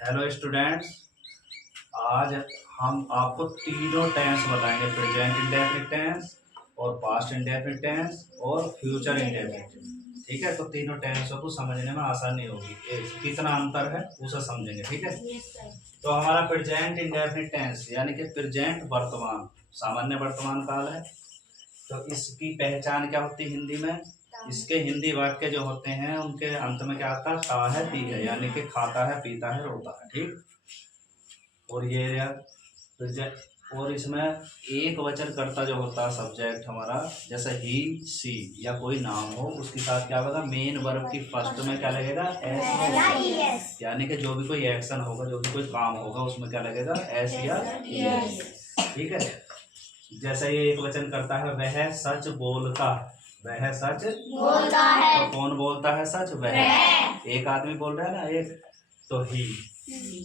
Hello students. आज हम आपको तीनों टेंस बताएंगे, प्रेजेंट इंडेफिनिट टेंस और पास्ट इंडेफिनिट टेंस और फ्यूचर इंडेफिनिट टेंस। ठीक है, तो तीनों टेंसों को समझने में आसानी होगी। कितना अंतर है उसे समझेंगे। ठीक है, तो हमारा प्रेजेंट इंडेफिनिट टेंस यानी कि प्रेजेंट वर्तमान, सामान्य वर्तमान काल है। तो इसकी पहचान क्या होती है हिंदी में? इसके हिंदी वाक्य जो होते हैं उनके अंत में क्या आता है? ता है, पी है, यानी कि खाता है, पीता है, रोता है। ठीक, और ये और इसमें एक वचन कर्ता जो होता है सब्जेक्ट हमारा, जैसे ही, सी या कोई नाम हो, उसके साथ क्या होगा? मेन वर्ब की फर्स्ट में क्या लगेगा? एस। यानी कि जो भी कोई एक्शन होगा, जो भी कोई काम होगा, उसमें क्या लगेगा? एस या एस। ठीक है, जैसे ये एक वचन करता है, वह सच बोलता है। वह सच बोलता है। तो कौन बोलता है सच? वह। एक आदमी बोल रहा है ना, एक, तो ही।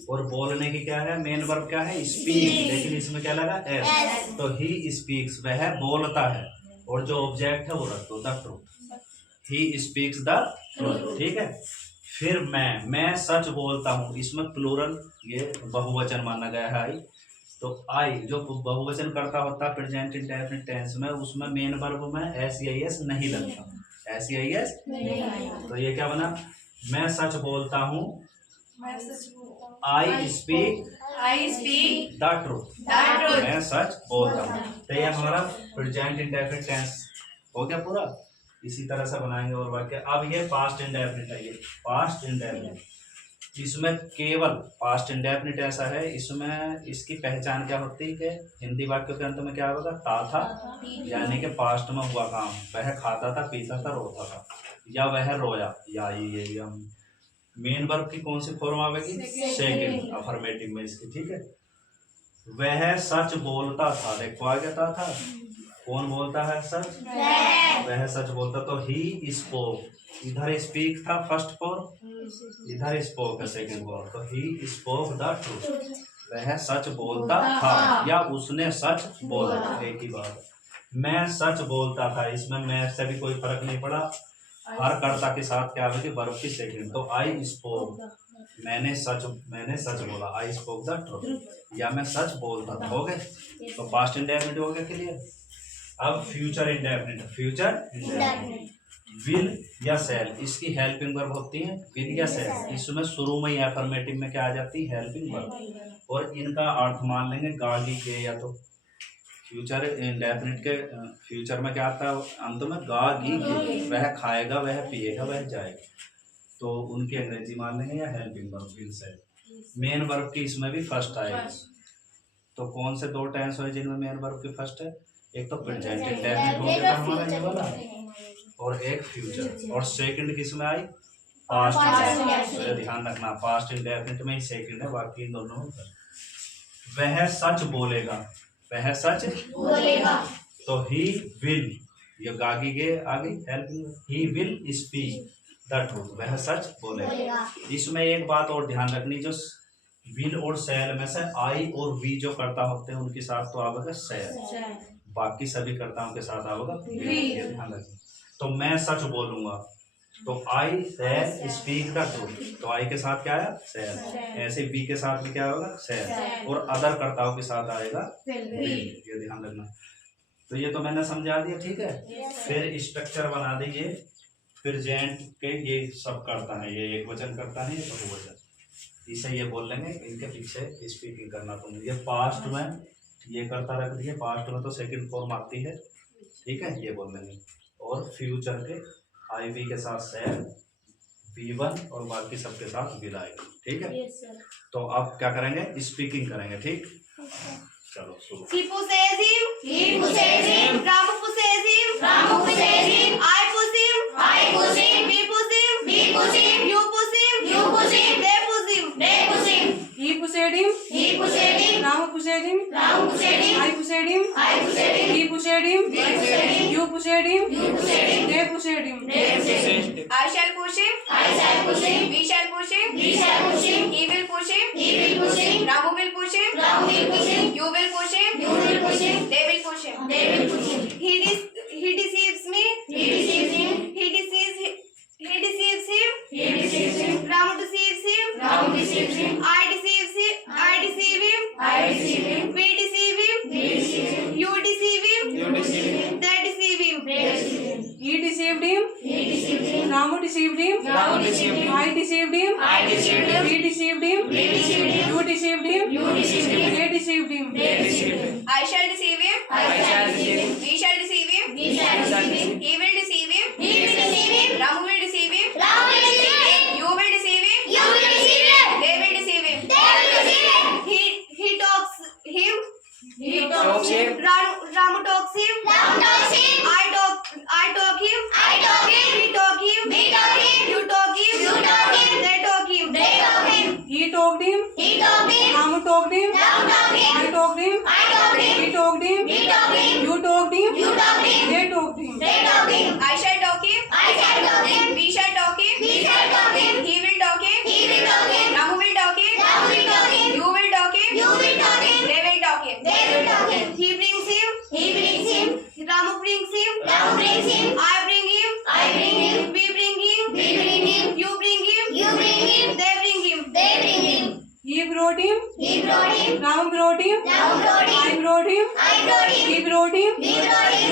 और बोलने की क्या है? मेन वर्ब क्या है? स्पीक। लेकिन इसमें क्या लगा? एस। तो ही स्पीक्स, वह बोलता है। और जो ऑब्जेक्ट है वो रख दो, the truth. He speaks the truth. ठीक है, फिर मैं सच बोलता हूँ। इसमें प्लूरल, ये बहुवचन माना गया है आई। तो आई जो बहुवचन करता होता है प्रेजेंट इंडेफिनिट टेंस में, उसमें मेन वर्ब में एस या एस नहीं लगता। एस या एस नहीं। तो ये क्या बना? मैं सच बोलता हूँ। I speak the truth. मैं सच बोलता हूँ। तो ये हमारा प्रेजेंट इंडेफिनिट टेंस हो गया पूरा। इसी तरह से बनाएंगे और वाक्य। अब ये पास्ट इंडेफिनिट है। ये पास्ट इंडेफिनिट, इसमें केवल पास्ट इंडेफिनिट ऐसा है, इसमें इसकी पहचान क्या होती है कि हिंदी वाक्यों के अंत में क्या होगा? ता था, यानी कि पास्ट में हुआ काम। वह खाता था, पीता था, रोता था, या वह रोया, या ये मेन वर्ब की कौन सी फॉर्म आवेगी? सेकंड अफर्मेटिव में इसकी। ठीक है, वह सच बोलता था। देखो आ गया था। कौन बोलता है सच? वह सच बोलता। तो ही स्पोक, इधर स्पीक था फर्स्ट फॉर्म, इधर स्पोक है सेकंड फॉर्म। तो ही स्पोक द ट्रूथ। वह सच बोलता था या उसने सच बोला, एक ही बात। मैं सच बोलता था, इसमें मैं से भी कोई फर्क नहीं पड़ा। हर कर्ता के साथ क्या आएगी? वर्ब की सेकंड। तो आई स्पोक, मैंने सच बोला। आई स्पोक द ट्रूथ, या मैं सच बोलता था। हो गए, तो पास्ट इंडेफिनिट हो गया क्लियर। अब future indefinite. Future indefinite will या शैल, इसकी हेल्पिंग वर्ब होती है विल या शैल। इसमें शुरू में ही अफर्मेटिव में क्या आ जाती है? Helping verb. और इनका अर्थ मान लेंगे गागी के, या तो फ्यूचर इंडेफिनिट के फ्यूचर में क्या आता है? अंत में गागी के। वह खाएगा, वह पिएगा, वह जाएगा। तो उनकी अंग्रेजी मान लेंगे या helping verb will shell. Main verb की इसमें भी फर्स्ट आएगी। तो कौन से दो टेंस है जिनमें मेन वर्ब की फर्स्ट है? एक तो प्रेजेंट इंडेफिनिट हो गया हमारा ये वाला, और एक फ्यूचर। और सेकंड किस में आई? Past indefinite. तो ध्यान रखना, पास्ट इंडेफिनिट में ही सेकंड है, बाकी इन दोनों में first। वह सच बोलेगा। वह सच बोलेगा। तो ही विल, ये गागी के आगे helping, he will speak the truth. वह सच बोलेगा। इसमें एक बात और ध्यान रखनी, जो विल और शैल में से आई और वी जो करता होते हैं उनके साथ तो आवेगा शैल, बाकी सभी कर्ताओं के साथ आवेगा विल। ये ध्यान रखना। तो मैं सच बोलूंगा, तो आई शैल स्पीक द ट्रूथ। तो आई के साथ क्या आया? शैल। ऐसे बी के साथ भी क्या होगा? शैल। और अदर कर्ताओं के साथ आएगा विल। ये ध्यान रखना। तो ये तो मैंने समझा दिया। ठीक है, फिर स्ट्रक्चर बना दीजिए प्रेजेंट के। ये सब करता है, ये एक वचन करता है, ये बहुवचन। इसे ये बोल लेंगे, इनके पीछे स्पीकिंग करना। तुम ये पास्ट में ये करता रख दिए, पास्ट में तो सेकंड फॉर्म आती है। ठीक है, ये बोल लेंगे। और फ्यूचर के आई वी के साथ शैल, V1 और बाकी सबके साथ विल आएगी। ठीक है, तो अब क्या करेंगे? स्पीकिंग करेंगे। ठीक, चलो शुरू। He pushes him. He pushes him. Ramu pushes him. Ramu pushes him. I push him. I push him. We push him. We push him. You push him. You push him. They push him. They push him. He pushed him. He pushed him. Ramu pushed him. Ramu pushed him. I pushed him. I pushed him. He pushed him. We pushed him. You pushed him. You pushed him. They pushed him. They pushed him. I shall push him. I shall push him. We shall push him. We shall push him. He will push him. He will push him. Ramu will push him. Ramu will push him. You will push him. You will push him. They will push him. They will push him. He deceives me. He deceives him. He deceives him. He deceives him. Ramu deceives him. Ramu deceives him. I deceived him. We deceived him. You deceived him. You deceived him. They deceived him. They deceived him. I shall deceive him. I shall deceive him. We shall deceive him. We shall deceive him. He will deceive him. He will deceive him. Ramu will deceive him. Ram will deceive him. You will deceive him. You will deceive him. They will deceive him. They will deceive him. He talks him. He talks him. Ramu talks him. Ram talks him. I talk him. I talk him. We talk him. We talk him. You talk him. You talk him. They talk him. They talk him. He talked him. He talked him. Ramu talked him. Ram talked him. I talked him. I talked him. He talked him. We talked him. You talked him. You talked him. They talked him. They talked him. I shall talk him. I shall talk him. We shall talk him. We shall talk him. He will talk him. He will talk him. Ramu will talk him. Ram will talk him. You will talk him. You will talk him. They will talk him. They will talk him. He brings him. He brings him. Ramu brings him. Ram brings him. I bring him. I bring him. We bring him. We bring him. You bring him. You bring him. They bring him. They bring him. He brought him. He brought him. Ramu brought him. Ram brought I him. brought him. I brought him. He brought him. We brought him.